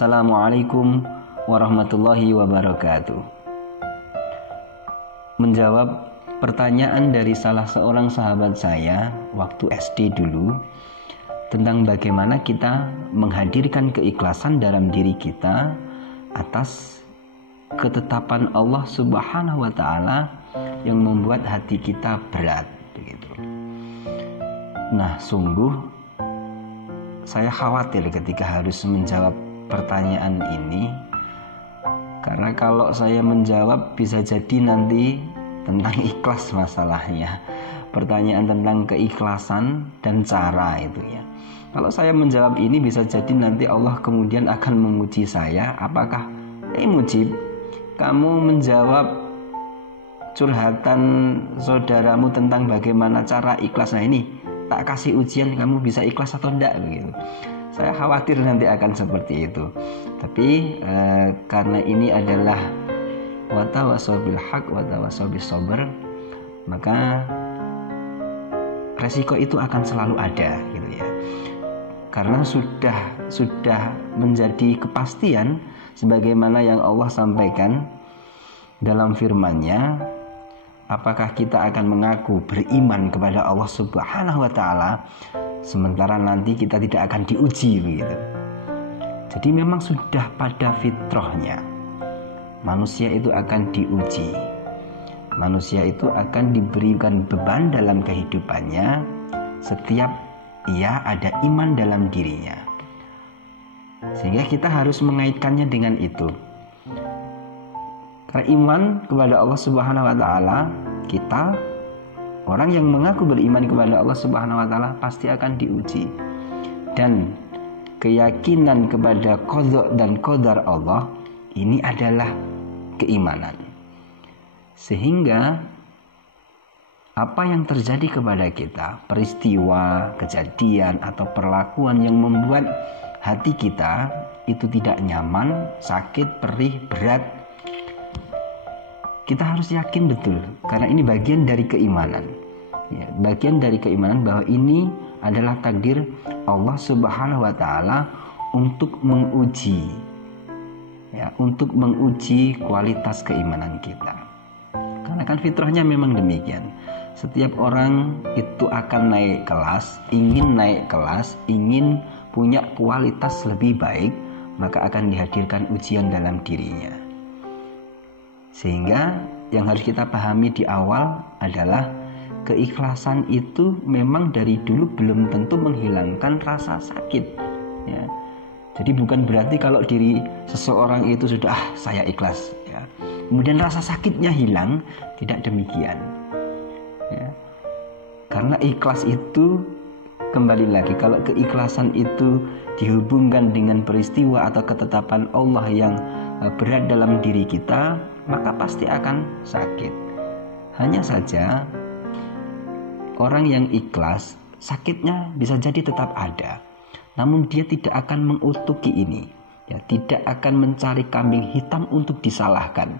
Assalamualaikum warahmatullahi wabarakatuh. Menjawab pertanyaan dari salah seorang sahabat saya waktu SD dulu tentang bagaimana kita menghadirkan keikhlasan dalam diri kita atas ketetapan Allah Subhanahu wa taala yang membuat hati kita berat begitu. Nah, sungguh saya khawatir ketika harus menjawab pertanyaan ini, karena kalau saya menjawab bisa jadi nanti tentang ikhlas masalahnya, pertanyaan tentang keikhlasan dan cara itu ya. Kalau saya menjawab ini bisa jadi nanti Allah kemudian akan menguji saya, apakah Mujib, kamu menjawab curhatan saudaramu tentang bagaimana cara ikhlas, nah ini tak kasih ujian kamu bisa ikhlas atau enggak begitu. Saya khawatir nanti akan seperti itu. Tapi karena ini adalah watawasau bil haq watawasau bis sabr, maka resiko itu akan selalu ada gitu ya. Karena sudah menjadi kepastian sebagaimana yang Allah sampaikan dalam firman-Nya, apakah kita akan mengaku beriman kepada Allah Subhanahu wa taala sementara nanti kita tidak akan diuji begitu. Jadi memang sudah pada fitrahnya manusia itu akan diuji. Manusia itu akan diberikan beban dalam kehidupannya setiap ia ada iman dalam dirinya. Sehingga kita harus mengaitkannya dengan itu. Karena iman kepada Allah Subhanahu wa taala, kita orang yang mengaku beriman kepada Allah Subhanahu wa taala pasti akan diuji. Dan keyakinan kepada qadha dan qadar Allah ini adalah keimanan. Sehingga apa yang terjadi kepada kita, peristiwa, kejadian atau perlakuan yang membuat hati kita itu tidak nyaman, sakit, perih, berat, kita harus yakin betul, karena ini bagian dari keimanan ya, bagian dari keimanan bahwa ini adalah takdir Allah Subhanahu wa taala untuk menguji ya, untuk menguji kualitas keimanan kita. Karena kan fitrahnya memang demikian. Setiap orang itu akan naik kelas, ingin punya kualitas lebih baik, maka akan dihadirkan ujian dalam dirinya. Sehingga yang harus kita pahami di awal adalah keikhlasan itu memang dari dulu belum tentu menghilangkan rasa sakit ya. Jadi bukan berarti kalau diri seseorang itu sudah saya ikhlas ya, kemudian rasa sakitnya hilang, tidak demikian ya. Karena ikhlas itu kembali lagi, kalau keikhlasan itu dihubungkan dengan peristiwa atau ketetapan Allah yang berat dalam diri kita, maka pasti akan sakit. Hanya saja orang yang ikhlas, sakitnya bisa jadi tetap ada, namun dia tidak akan mengutuki ini ya, tidak akan mencari kambing hitam untuk disalahkan,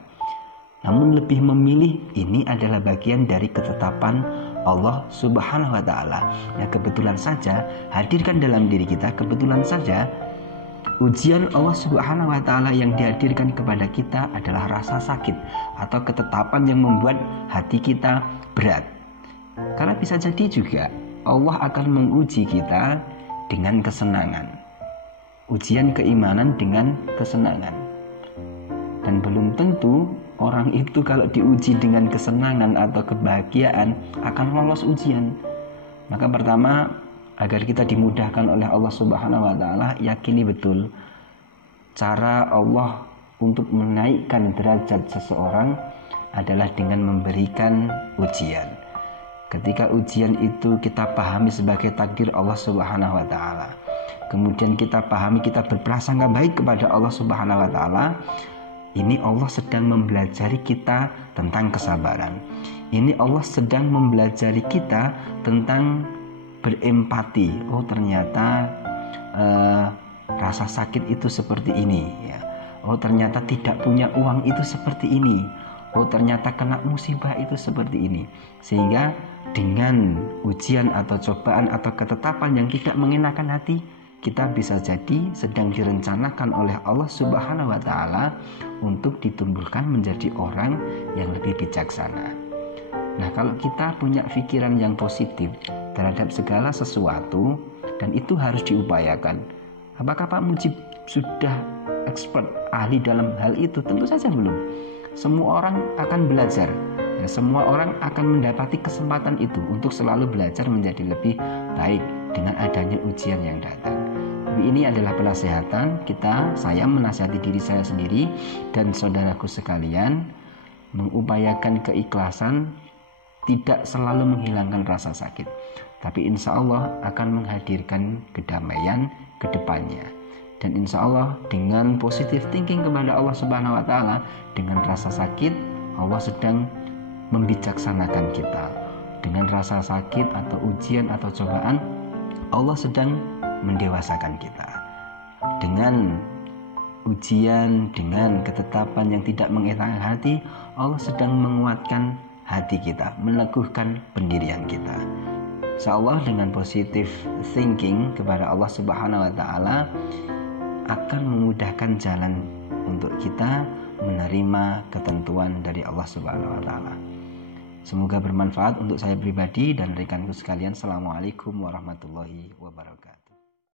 namun lebih memilih ini adalah bagian dari ketetapan Allah Subhanahu wa taala. Ya, kebetulan saja hadirkan dalam diri kita, kebetulan saja ujian Allah Subhanahu wa taala yang dihadirkan kepada kita adalah rasa sakit atau ketetapan yang membuat hati kita berat. Karena bisa jadi juga Allah akan menguji kita dengan kesenangan. Ujian keimanan dengan kesenangan. Dan belum tentu orang itu kalau diuji dengan kesenangan atau kebahagiaan akan lolos ujian. Maka pertama, agar kita dimudahkan oleh Allah Subhanahu wa taala, yakini betul cara Allah untuk menaikkan derajat seseorang adalah dengan memberikan ujian. Ketika ujian itu kita pahami sebagai takdir Allah Subhanahu wa taala, kemudian kita pahami, kita berprasangka baik kepada Allah Subhanahu wa taala, ini Allah sedang mempelajari kita tentang kesabaran. Ini Allah sedang mempelajari kita tentang berempati. Oh, ternyata rasa sakit itu seperti ini ya. Oh, ternyata tidak punya uang itu seperti ini. Oh, ternyata kena musibah itu seperti ini. Sehingga dengan ujian atau cobaan atau ketetapan yang tidak mengenakan hati, kita bisa jadi sedang direncanakan oleh Allah Subhanahu wa taala untuk ditumbuhkan menjadi orang yang lebih bijaksana. Nah, kalau kita punya pikiran yang positif terhadap segala sesuatu dan itu harus diupayakan. Apakah Pak Mujib sudah expert, ahli dalam hal itu? Tentu saja belum. Semua orang akan belajar. Ya, semua orang akan mendapati kesempatan itu untuk selalu belajar menjadi lebih baik dengan adanya ujian yang datang. Tapi ini adalah penasehatan kita, saya menasihati diri saya sendiri dan saudaraku sekalian, mengupayakan keikhlasan tidak selalu menghilangkan rasa sakit, tapi insya Allah akan menghadirkan kedamaian ke depannya. Dan insya Allah dengan positive thinking kepada Allah Subhanahu wa taala, dengan rasa sakit Allah sedang membijaksanakan kita. Dengan rasa sakit atau ujian atau cobaan Allah sedang mendewasakan kita. Dengan ujian, dengan ketetapan yang tidak mengenakan hati, Allah sedang menguatkan hati kita, meneguhkan pendirian kita. Insyaallah dengan positive thinking kepada Allah Subhanahu wa taala akan memudahkan jalan untuk kita menerima ketentuan dari Allah Subhanahu wa taala. Semoga bermanfaat untuk saya pribadi dan rekanku sekalian. Assalamualaikum warahmatullahi wabarakatuh.